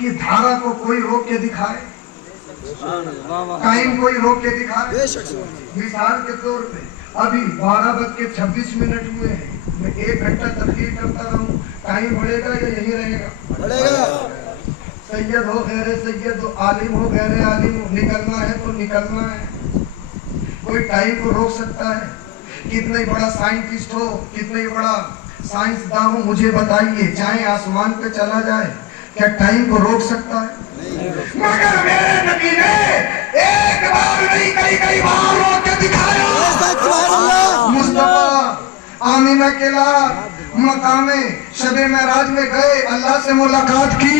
की धारा को कोई रोक के दिखाए, टाइम कोई रोक के दिखाए। मिसाल के तौर पे अभी 12:26 हुए हैं, मैं 1 घंटा तकरीर करता रहूं, टाइम बढ़ेगा या यही रहेगा? बढ़ेगा। सैयद हो गैर सैयद हो, आलिम हो गैर आलिम हो, निकलना है तो निकलना है। कोई टाइम को रोक सकता है? कितने बड़ा साइंटिस्ट हो, कितने बड़ा साइंसदान हो, मुझे बताइए, चाहे आसमान पे चला जाए, क्या टाइम को रोक सकता है? मगर मेरे नबी ने एक बार नहीं कई बार रोक के दिखाया। मुस्तफा आमीना के लाल मकामे शबे मेराज में गए, अल्लाह से मुलाकात की,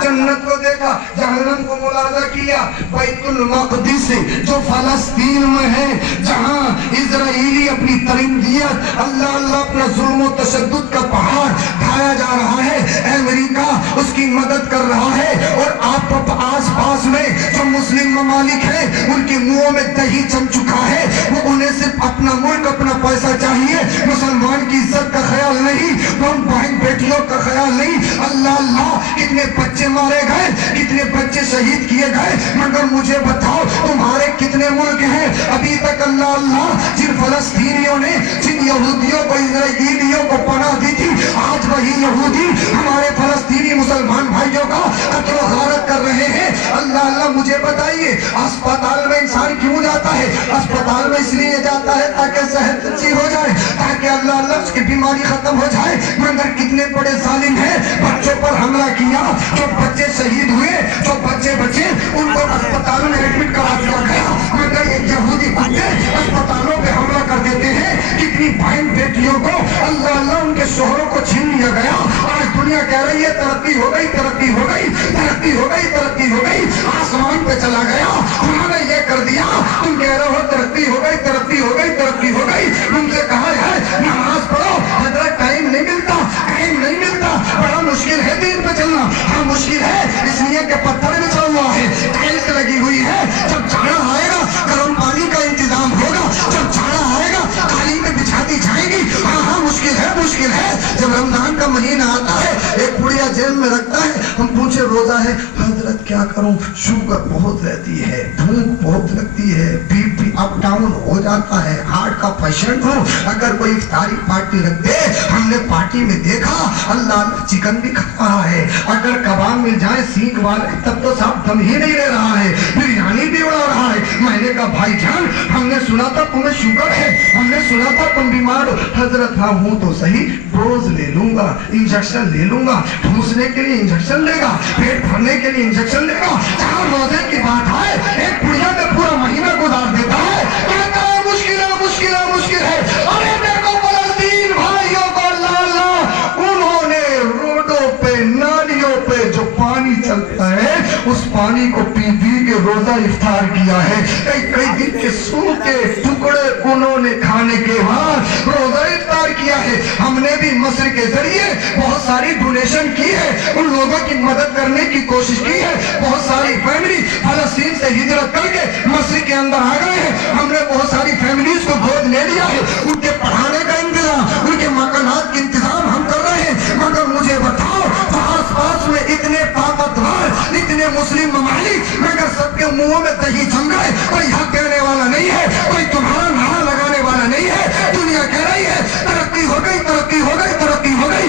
जन्नत को देखा, जहन्नम को मुलाजा किया, बैतुल मक़दिस जो फलस्तीन में है, जहां इजराइली अपनी तरिंदियत अल्लाह अल्लाह अपना जुल्म और तशद्दुद का पहाड़ ढाया जा रहा है, अमेरिका उसकी मदद कर रहा है, और आप आस पास में जो मुस्लिम ममालिक हैं उनके मुंहों में दही जम चुका है, वो उन्हें सिर्फ अपना मुल्क अपना पैसा चाहिए, मुसलमान की इज्जत का ख्याल नहीं, उन बहन बेटियों का ख्याल नहीं। अल्लाह अल्लाह कितने बच्चे मारे गए, कितने बच्चे शहीद किए गए, मगर मुझे बताओ तुम्हारे कितने मुल्क हैं? अभी तक अल्लाह अल्लाह जिन फलस्तीनियों ने, जिन यहूदियों को, इजराइलियों को पनाह दी थी, आज वही यहूदी हमारे फलस्तीनी मुसलमान भाइयों का कत्ल गारत कर रहे हैं। अल्लाह अल्लाह मुझे बताइए, अस्पताल में इंसान क्यों जाता है? अस्पताल में इसलिए जाता है ताकि सेहत अच्छी हो जाए, ताकि अल्लाह अल्लाह उसकी बीमारी खत्म हो जाए, मगर कितने बड़े जालिम हैं, बच्चों पर हमला किया, जो बच्चे शहीद हुए, जो बच्चे बचे उनको अस्पताल में एडमिट करा दिया गया, मगर एक यहूदी बच्चे अस्पतालों पे हमला कर देते हैं, कितनी बहन बेटियों को अल्लाह अल्लाह उनके शोहरों को छीन लिया गया। आज दुनिया कह रही है तरक्की हो गई, तरक्की हो गई, तरक्की हो गई, तरक्की हो गई, आसमान पे चला गया, उन्होंने ये कर दिया, तुम कह रहे हो तरक्की हो गई, तरक्की हो गई, तरक्की हो गई, तुमसे कहा है नमाज पढ़ो, हजरत टाइम नहीं मिलता, टाइम नहीं मिलता, बड़ा मुश्किल है दिन पे चलना। हाँ मुश्किल है, इसलिए कि पत्थर बिछा हुआ है, टाइल्स लगी हुई है, जब जाड़ा आएगा गर्म पानी का इंतजाम होगा, जब जाड़ा आएगा कालीन में बिछाती जाएगी। हाँ हाँ मुश्किल है, मुश्किल है। जब रमजान का महीना आता है, एक बुढ़िया जेल में रखता है, हम पूछे रोजा है, हजरत क्या करूं, शुगर बहुत रहती है, भूख बहुत लगती है, बीपी अप डाउन हो जाता है, हार्ट का पेशेंट हूं, अगर कोई इफ्तारी पार्टी रख दे, हमने पार्टी में देखा अल्लाह चिकन भी खा रहा है, अगर कबाब मिल जाए सीख वाले तब तो साहब दम ही नहीं ले रहा है, बिरयानी भी उड़ा रहा है। मैंने कहा भाईजान हमने सुना था तुम्हें शुगर है, हमने सुना था तुम बीमार हो। हजरत हाँ हूँ तो सही, डोज ले लूंगा, इंजेक्शन ले लूंगा, ठूसने के लिए इंजेक्शन लेगा, पेट भरने के लिए इंजेक्शन लेगा। जहाँ रोजे की बात है, एक बुढ़िया में पूरा महीना गुजार देता है, कहता है मुश्किल है, मुश्किल है, मुश्किल है। अरे देखो फलस्तीन भाइयों को अल्लाह अल्लाह उन्होंने रोडों पे नालियों पे जो पानी चलता है उस पानी को पी पी के रोजा इफ्तार किया है। कई कई दिन के सूखे टुकड़े उन्होंने खाने के बाद रोजा इफ्तार किया है। हमने भी मस्र के जरिए बहुत सारी डोनेशन की है, उन लोगों की मदद करने की कोशिश की है। बहुत सारी फैमिली फलस्तीन से हिजरत करके मस्र के अंदर आ गए हैं। हमने बहुत सारी फैमिलीज को गोद ले लिया है, उनके पढ़ाने का इंतजाम, उनके मकानात के इंतजाम हम कर रहे हैं। मगर मुझे बताओ आस पास में इतने ताकतवर, इतने मुस्लिम ममालिक, मगर सबके मुंहों में दही जम गए, कोई हक कहने वाला नहीं है, कोई तुम्हारा नारा लगाने वाला नहीं है। दुनिया कह रही है तरक्की हो गई, तरक्की हो गई, तरक्की हो गई,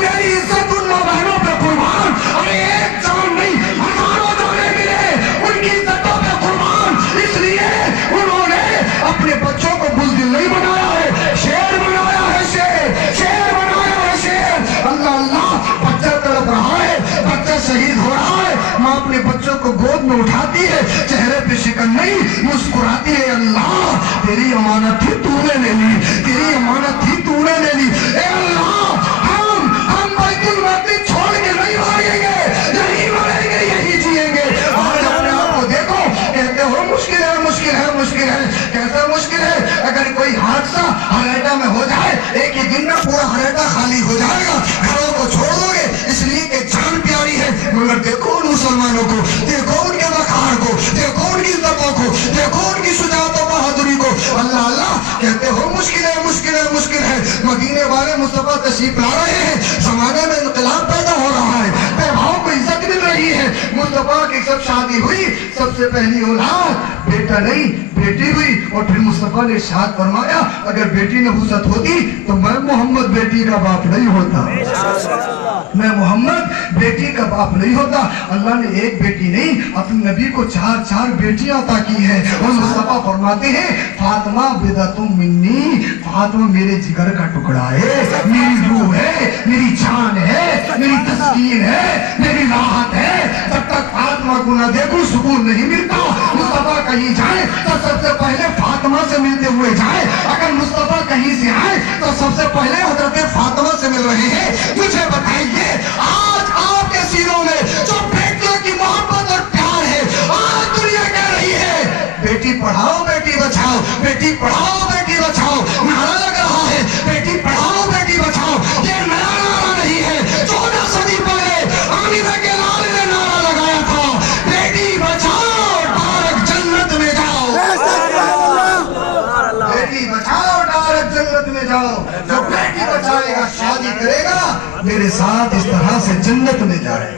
मेरी इज्जत उन माँ बहनों पे कुर्बान, अरे एक जान नहीं हजारों जाने मिले उनकी इज्जतों पे कुर्बान। इसलिए उन्होंने अपने बच्चों को बुज़दिल नहीं बनाया है, शेर बनाया है, शेर बनाया है, शेर। अल्लाह अल्लाह बच्चा तड़प रहा है, बच्चा शहीद हो रहा है, माँ अपने बच्चों को गोद में उठाती है, चेहरे पे शिकन नहीं, मुस्कुराती है। अल्लाह तेरी अमानत थी तूने ले ली, तेरी अमानत थी तूने ले ली। ए अल्लाह हम बैतुल मक़दिस छोड़ के नहीं भागेंगे, यही मरेंगे, यही जिएंगे। आज अपने आप को देखो, कहते हो मुश्किल है, मुश्किल है, मुश्किल है। कैसा मुश्किल है? अगर कोई हादसा हरेटा में हो जाए, एक ही दिन में पूरा हरेटा खाली हो जाएगा, घरों को छोड़ दोगे, इसलिए कि जान प्यारी है। मगर देखो उन मुसलमानों को, देखो उनके वक़ार को, देखो उनकी इज्जतों को, देखो उनकी शुजाअत और बहादुरी को। अल्लाह अल्लाह कहते हो मुश्किल है, मुश्किल है, मुश्किल है। मदीने वाले मुस्तफा तशरीफ ला रहे हैं, जमाने में इंकलाब पैदा हो रहा है, मुस्तफा की सब शादी हुई, सबसे पहली औलाद बेटा नहीं बेटी हुई। और फिर मुस्तफा ने इरशाद फरमाया अगर बेटी नबूसत होती तो मैं मोहम्मद बेटी का बाप नहीं होता, मैं मोहम्मद बेटी का बाप नहीं होता। अल्लाह ने एक बेटी नहीं अपने नबी को 4 बेटियां अता की है। और मुस्तफा फरमाते हैं फातिमा बिदअतुम मिन्नी, फातिमा मेरे जिगर का टुकड़ा है, मेरी रूह है, मेरी जान है, मेरी तस्कीन है, मेरी राहत है। जब तक फातिमा को ना देखूं सुकून नहीं मिलता। मुस्तफा कहीं जाए तो सबसे पहले फातिमा से मिलते हुए जाए। अगर मुस्तफा कहीं से आए तो सबसे पहले हजरत फातिमा से मिल रहे हैं। मुझे बताइए आज आपके सीनों में जो बेटियों की मोहब्बत और प्यार है, आज दुनिया कह रही है बेटी पढ़ाओ बेटी बचाओ, बेटी पढ़ाओ बेटी बचाओ, नारा लग रहा है बेटी पढ़ाओ बेटी बचाओ। ये नया नारा नहीं है, 14 सदी पहले आमिना के लाल ने नारा लगाया था बेटी बचाओ डायरेक्ट जन्नत में जाओ, बेटी बचाओ डायरेक्ट जन्नत में जाओ। जो बेटी बचाएगा शादी करेगा मेरे साथ इस तरह से जन्नत में जाए।